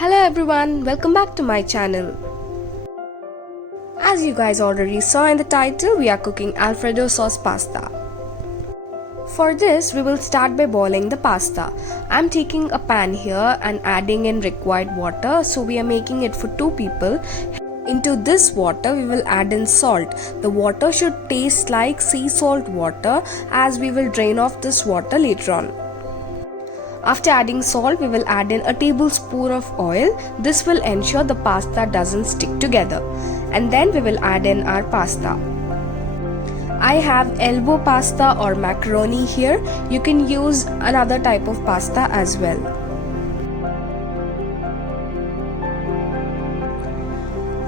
Hello everyone, welcome back to my channel. As you guys already saw in the title, we are cooking Alfredo sauce pasta. For this, we will start by boiling the pasta. I'm taking a pan here and adding in required water, so we are making it for 2 people. Into this water, we will add in salt. The water should taste like sea salt water, as we will drain off this water later on. After adding salt, we will add in a tablespoon of oil. This will ensure the pasta doesn't stick together. And then we will add in our pasta. I have elbow pasta or macaroni here. You can use another type of pasta as well.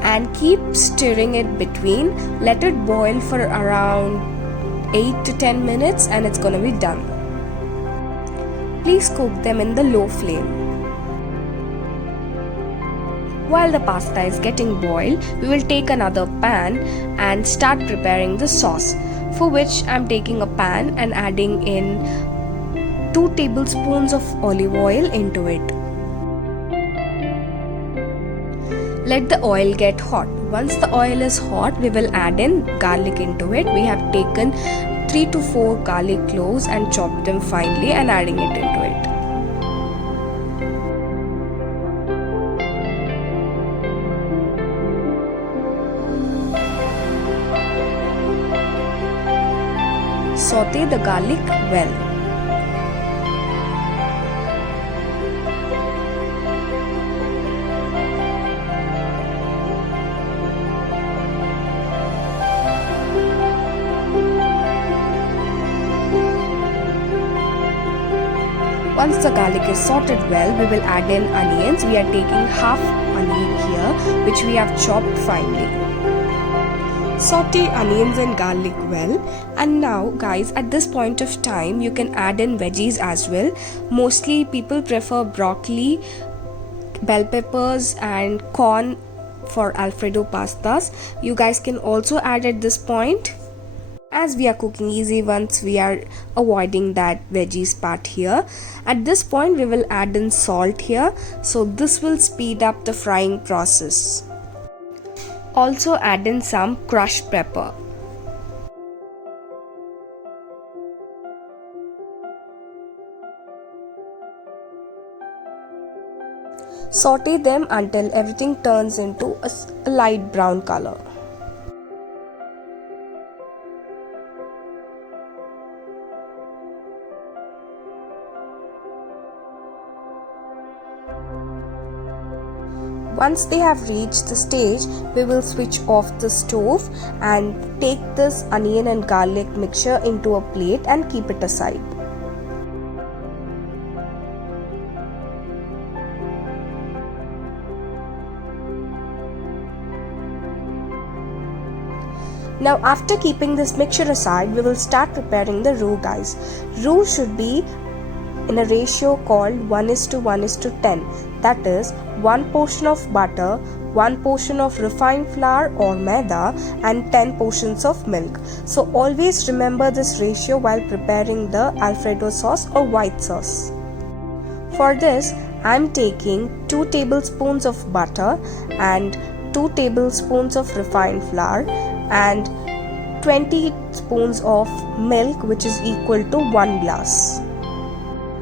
And keep stirring it between. Let it boil for around 8 to 10 minutes and it's gonna be done. Please cook them in the low flame. While the pasta is getting boiled, we will take another pan and start preparing the sauce, for which I am taking a pan and adding in 2 tablespoons of olive oil into it. Let the oil get hot. Once the oil is hot, we will add in garlic into it. We have taken 3 to 4 garlic cloves and chopped them finely and adding it into it. Saute the garlic well. Once the garlic is sauteed well, we will add in onions. We are taking half onion here, which we have chopped finely. Saute onions and garlic well. And now guys, at this point of time, you can add in veggies as well. Mostly people prefer broccoli, bell peppers and corn for Alfredo pastas. You guys can also add at this point. As we are cooking easy once, we are avoiding that veggies part here. At this point, we will add in salt here, so this will speed up the frying process. Also add in some crushed pepper. Saute them until everything turns into a light brown color. Once they have reached the stage, we will switch off the stove and take this onion and garlic mixture into a plate and keep it aside. Now after keeping this mixture aside, we will start preparing the roux guys. Roux should be in a ratio called 1:1:10. That is 1 portion of butter, 1 portion of refined flour or maida and 10 portions of milk. So always remember this ratio while preparing the Alfredo sauce or white sauce. For this, I am taking 2 tablespoons of butter and 2 tablespoons of refined flour and 20 spoons of milk, which is equal to 1 glass.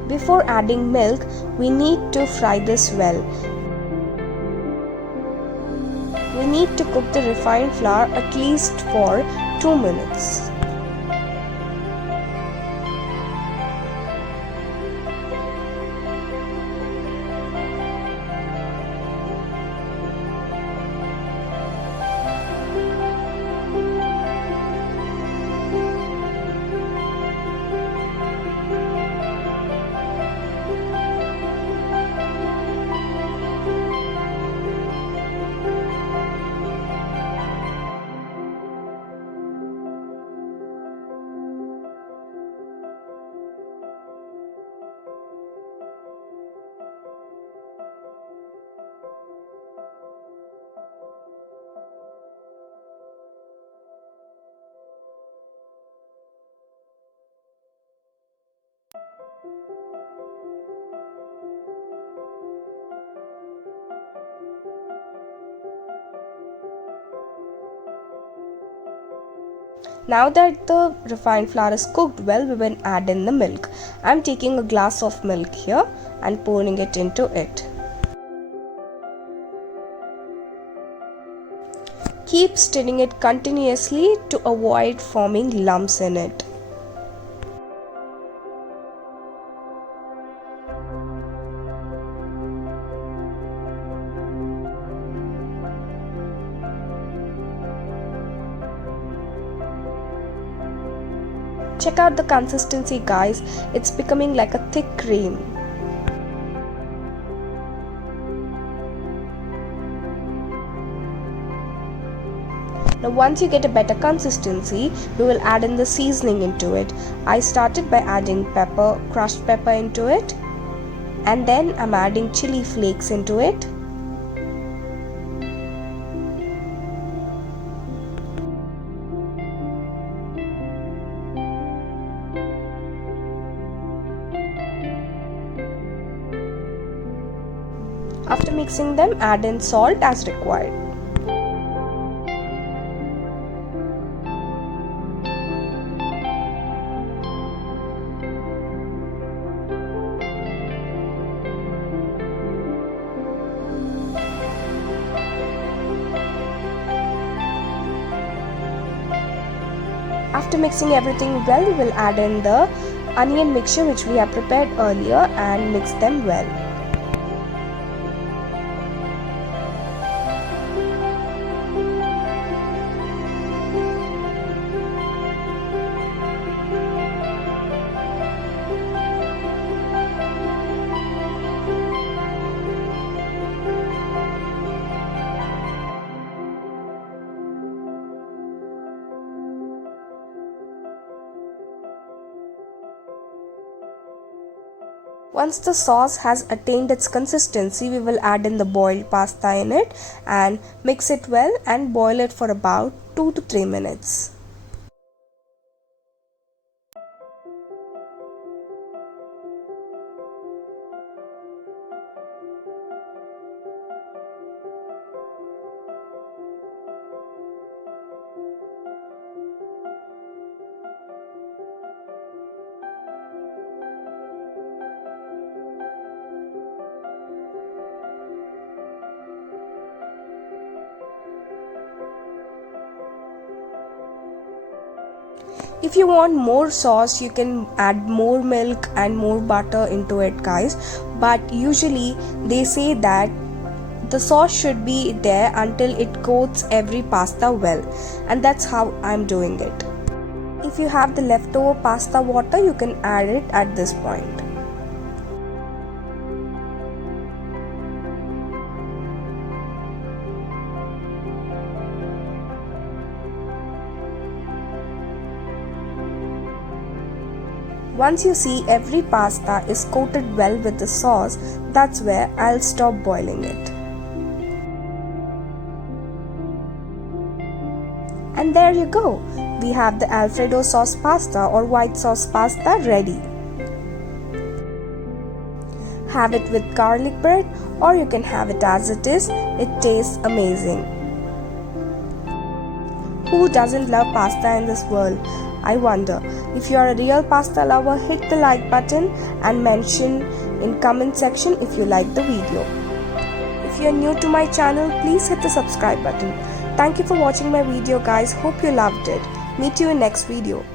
Before adding milk, we need to fry this well. We need to cook the refined flour at least for 2 minutes. Now that the refined flour is cooked well, we will add in the milk. I am taking a glass of milk here and pouring it into it. Keep stirring it continuously to avoid forming lumps in it. Check out the consistency, guys. It's becoming like a thick cream. Now once you get a better consistency, we will add in the seasoning into it. I started by adding pepper, crushed pepper into it, and then I'm adding chili flakes into it. After mixing them, add in salt as required. After mixing everything well, we will add in the onion mixture which we have prepared earlier and mix them well. Once the sauce has attained its consistency, we will add in the boiled pasta in it and mix it well and boil it for about 2 to 3 minutes. If you want more sauce, you can add more milk and more butter into it, guys. But usually they say that the sauce should be there until it coats every pasta well, and that's how I'm doing it. If you have the leftover pasta water, you can add it at this point. Once you see every pasta is coated well with the sauce, that's where I'll stop boiling it. And there you go. We have the Alfredo sauce pasta or white sauce pasta ready. Have it with garlic bread or you can have it as it is. It tastes amazing. Who doesn't love pasta in this world? I wonder. If you are a real pasta lover, hit the like button and mention in comment section if you like the video. If you are new to my channel, please hit the subscribe button. Thank you for watching my video, guys. Hope you loved it. Meet you in next video.